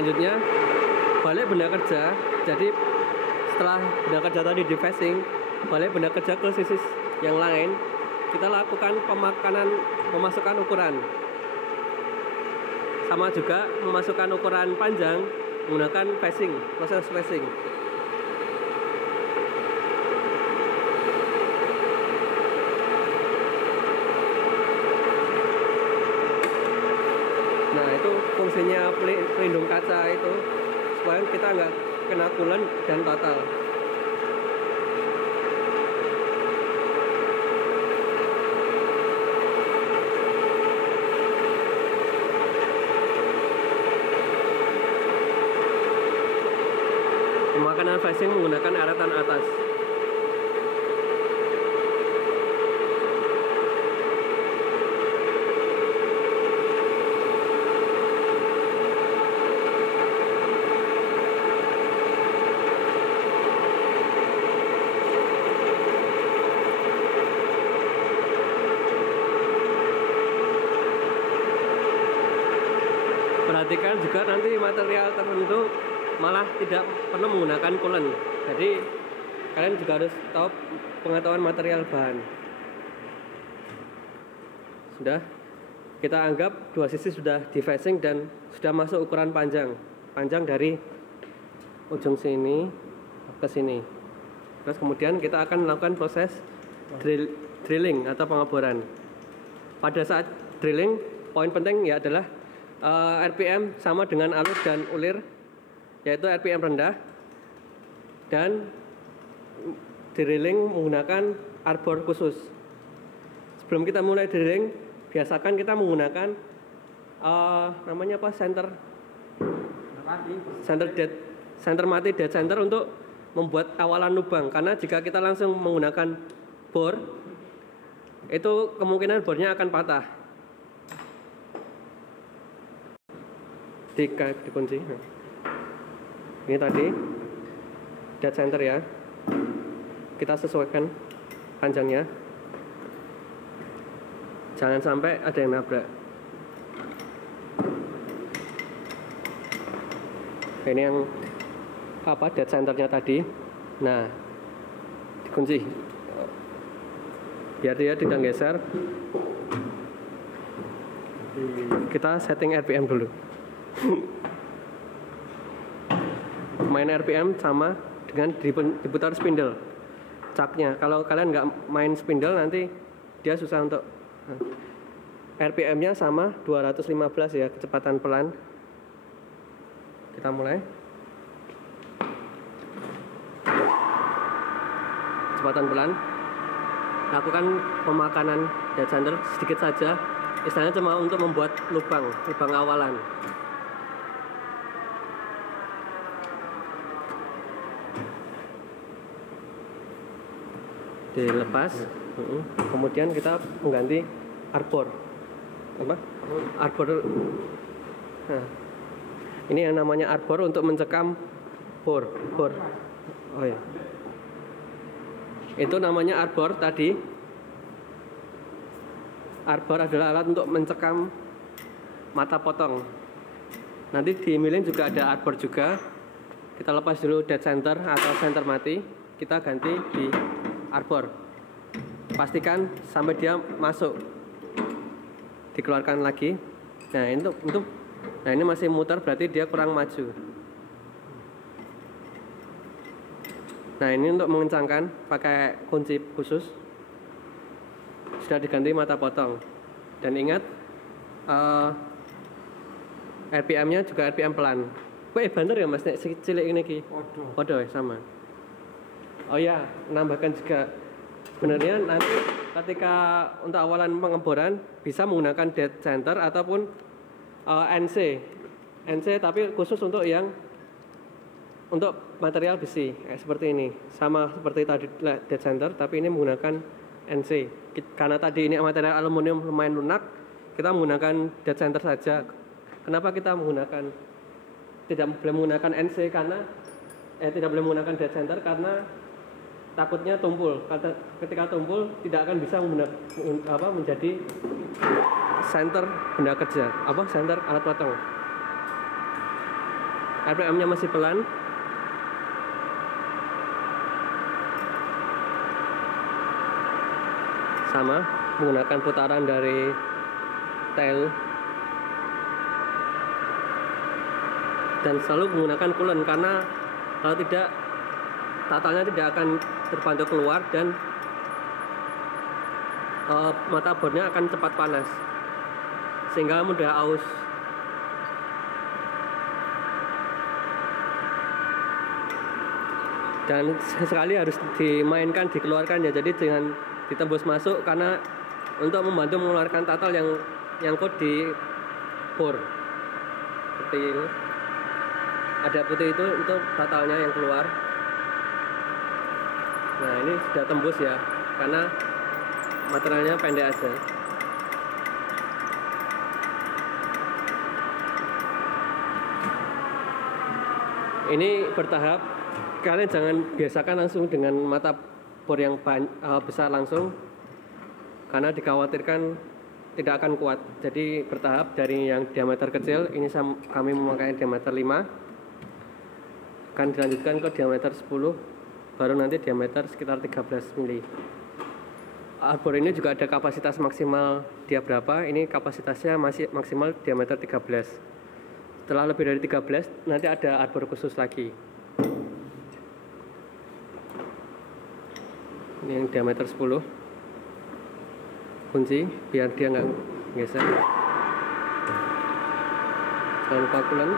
Selanjutnya balik benda kerja. Jadi setelah benda kerja tadi di facing, balik benda kerja ke sisi yang lain, kita lakukan memasukkan ukuran. Sama juga memasukkan ukuran panjang menggunakan facing, proses facing. Nah, itu fungsinya pelindung kaca itu supaya kita nggak kena coolant dan total. Pemakaian facing menggunakan aratan atas. Perhatikan juga nanti material tertentu malah tidak perlu menggunakan coolant. Jadi kalian juga harus tahu pengetahuan material bahan. Sudah, kita anggap dua sisi sudah di facing dan sudah masuk ukuran panjang dari ujung sini ke sini. Terus kemudian kita akan melakukan proses drilling atau pengeboran. Pada saat drilling, poin penting ya adalah RPM sama dengan alur dan ulir, yaitu RPM rendah, dan drilling menggunakan arbor khusus. Sebelum kita mulai drilling, biasakan kita menggunakan namanya apa, center mati dead center untuk membuat awalan lubang. Karena jika kita langsung menggunakan bor, itu kemungkinan bornya akan patah. Dikunci. Ini tadi dead center ya. Kita sesuaikan panjangnya. Jangan sampai ada yang nabrak. Ini yang dead centernya tadi. Nah, dikunci biar dia tidak geser. Kita setting RPM dulu. Main RPM sama dengan diputar spindle caknya. Kalau kalian nggak main spindle nanti dia susah untuk RPM-nya sama 215 ya, kecepatan pelan. Kita mulai. Kecepatan pelan. Lakukan pemakanan dead center sedikit saja. Istilahnya cuma untuk membuat lubang awalan. Dilepas, kemudian kita mengganti arbor. Arbor. Nah, ini yang namanya arbor untuk mencekam bor. Oh ya, itu namanya arbor tadi. Arbor adalah alat untuk mencekam mata potong. Nanti di milling juga ada arbor juga. Kita lepas dulu dead center atau center mati. Kita ganti di arbor. Pastikan sampai dia masuk. Dikeluarkan lagi. Nah, nah ini masih muter, berarti dia kurang maju. Nah, ini untuk mengencangkan pakai kunci khusus. Sudah diganti mata potong. Dan ingat RPM-nya juga RPM pelan. Bener ya Mas, nek cilik ini ki. Waduh, sama. Oh ya, menambahkan juga sebenarnya nanti ketika untuk awalan pengeboran bisa menggunakan dead center ataupun NC tapi khusus untuk material besi seperti ini, sama seperti tadi dead center tapi ini menggunakan NC. Karena tadi ini material aluminium lumayan lunak, kita menggunakan dead center saja. Kenapa kita tidak boleh menggunakan NC tidak boleh menggunakan dead center karena takutnya tumpul. Ketika tumpul tidak akan bisa menjadi center benda kerja, center alat potong. RPM-nya masih pelan. Sama, menggunakan putaran dari tail. Dan selalu menggunakan coolant, karena kalau tidak, tatalnya tidak akan terbantu keluar dan mata bornya akan cepat panas sehingga mudah aus. Dan sekali harus dimainkan, dikeluarkan ya, jadi jangan ditembus masuk, karena untuk membantu mengeluarkan tatal yang nyangkut di bor. Seperti ini. Ada putih itu tatalnya yang keluar. Nah, ini sudah tembus ya, karena materialnya pendek aja. Ini bertahap, kalian jangan biasakan langsung dengan mata bor yang besar langsung, karena dikhawatirkan tidak akan kuat. Jadi bertahap dari yang diameter kecil, ini kami memakai diameter 5, akan dilanjutkan ke diameter 10, baru nanti diameter sekitar 13 mili. Arbor ini juga ada kapasitas maksimal dia berapa, ini kapasitasnya masih maksimal diameter 13. Setelah lebih dari 13 nanti ada arbor khusus lagi. Ini yang diameter 10, kunci biar dia nggak geser. Jangan lupa coolant.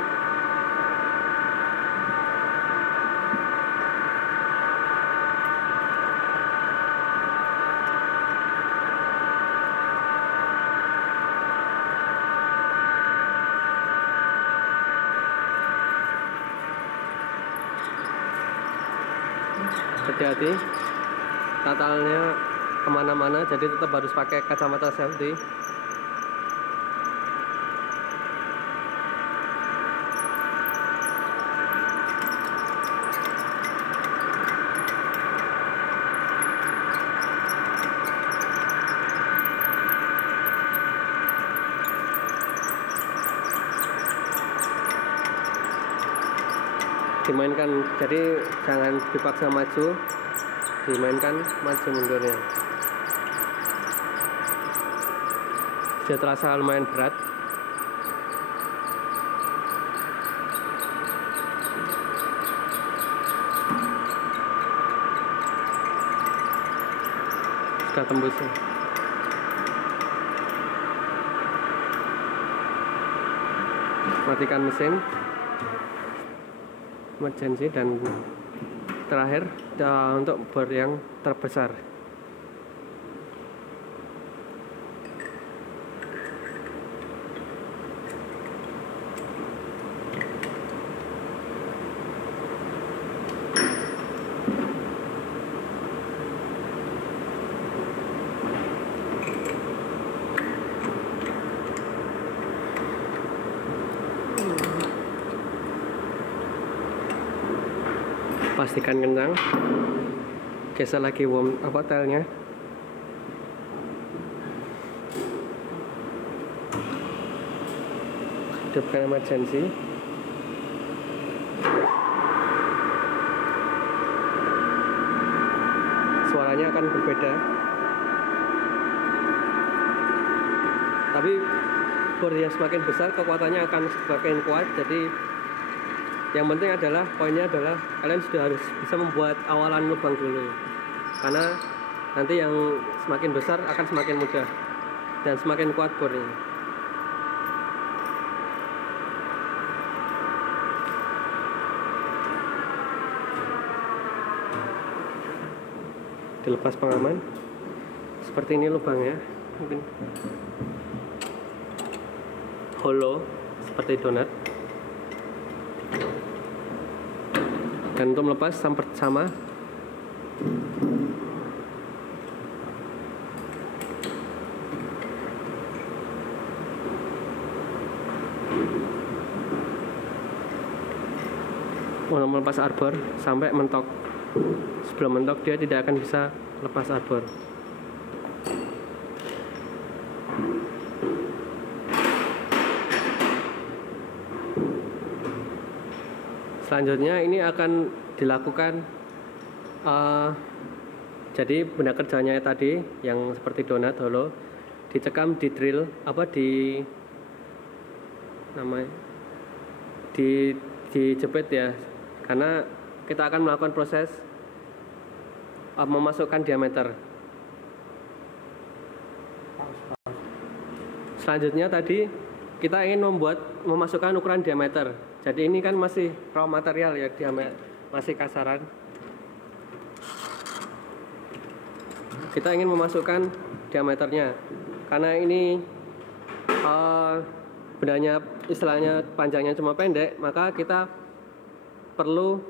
Hati-hati, tatalnya kemana-mana, jadi tetap harus pakai kacamata safety. Dimainkan, jadi jangan dipaksa maju, dimainkan maju mundurnya. Sudah terasa lumayan berat. Sudah tembus. Matikan mesin, emergency, dan terakhir untuk bor yang terbesar. Pastikan kencang, geser lagi tailnya. Hidupkan emergency. Suaranya akan berbeda, tapi bor yang semakin besar kekuatannya akan semakin kuat. Jadi yang penting adalah, poinnya adalah kalian sudah harus bisa membuat awalan lubang dulu, karena nanti yang semakin besar akan semakin mudah dan semakin kuat bornya. Dilepas pengaman, seperti ini lubangnya, mungkin hollow seperti donat. Dan untuk melepas sama, untuk melepas arbor sampai mentok. Sebelum mentok dia tidak akan bisa lepas arbor. Selanjutnya ini akan dilakukan jadi benda kerjanya tadi yang seperti donat holo dicekam di drill dijepit ya, karena kita akan melakukan proses memasukkan diameter. Selanjutnya tadi kita ingin memasukkan ukuran diameter. Jadi ini kan masih raw material ya, masih kasaran. Kita ingin memasukkan diameternya, karena ini bendanya istilahnya panjangnya cuma pendek, maka kita perlu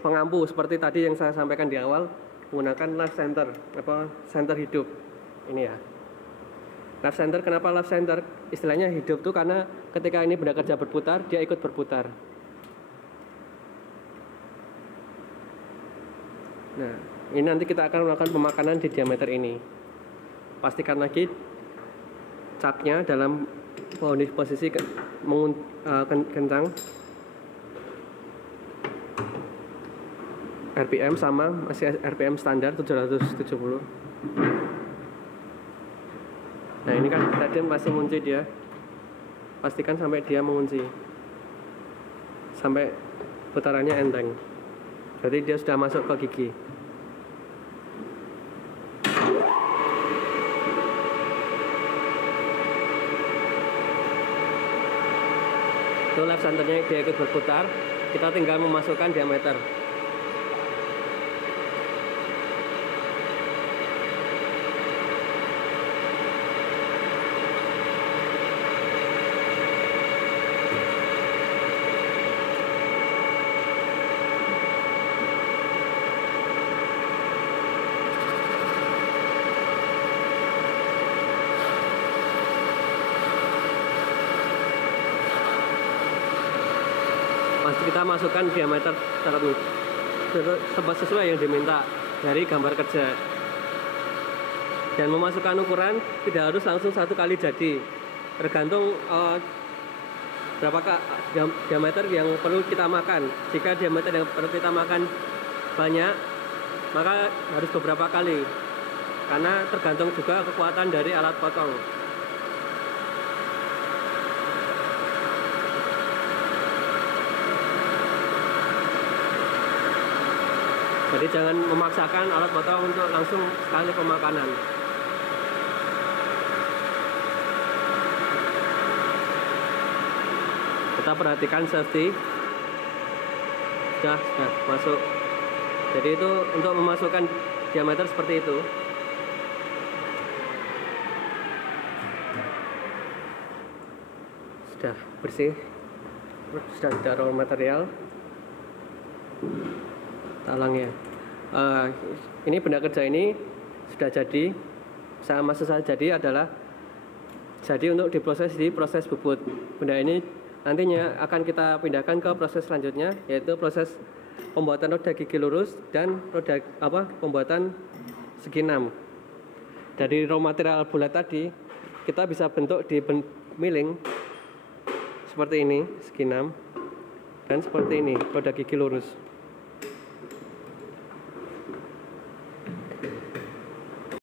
pengampu seperti tadi yang saya sampaikan di awal, menggunakan live center center hidup ini ya. Live center, kenapa live center? Istilahnya hidup tuh karena ketika ini benda kerja berputar, dia ikut berputar. Nah, ini nanti kita akan melakukan pemakanan di diameter ini. Pastikan lagi capnya dalam posisi kencang. RPM sama, masih RPM standar 770. Nah ini kan tadi masih mengunci dia. Pastikan sampai dia mengunci, sampai putarannya enteng. Berarti dia sudah masuk ke gigi. Itu left centernya dia ikut berputar. Kita tinggal memasukkan diameter. Kita masukkan diameter sesuai yang diminta dari gambar kerja, dan memasukkan ukuran tidak harus langsung satu kali jadi, tergantung berapa diameter yang perlu kita makan. Jika diameter yang perlu kita makan banyak, maka harus beberapa kali, karena tergantung juga kekuatan dari alat potong. Jadi jangan memaksakan alat potong untuk langsung sekali pemakanan. Kita perhatikan safety. Sudah masuk. Jadi itu untuk memasukkan diameter seperti itu. Sudah bersih. Sudah tidak raw material. Talang ya. Ini benda kerja ini sudah jadi. Maksud saya jadi adalah jadi untuk diproses di proses bubut. Benda ini nantinya akan kita pindahkan ke proses selanjutnya, yaitu proses pembuatan roda gigi lurus dan roda pembuatan segi 6. Dari raw material bulat tadi kita bisa bentuk di milling seperti ini segi 6, dan seperti ini roda gigi lurus.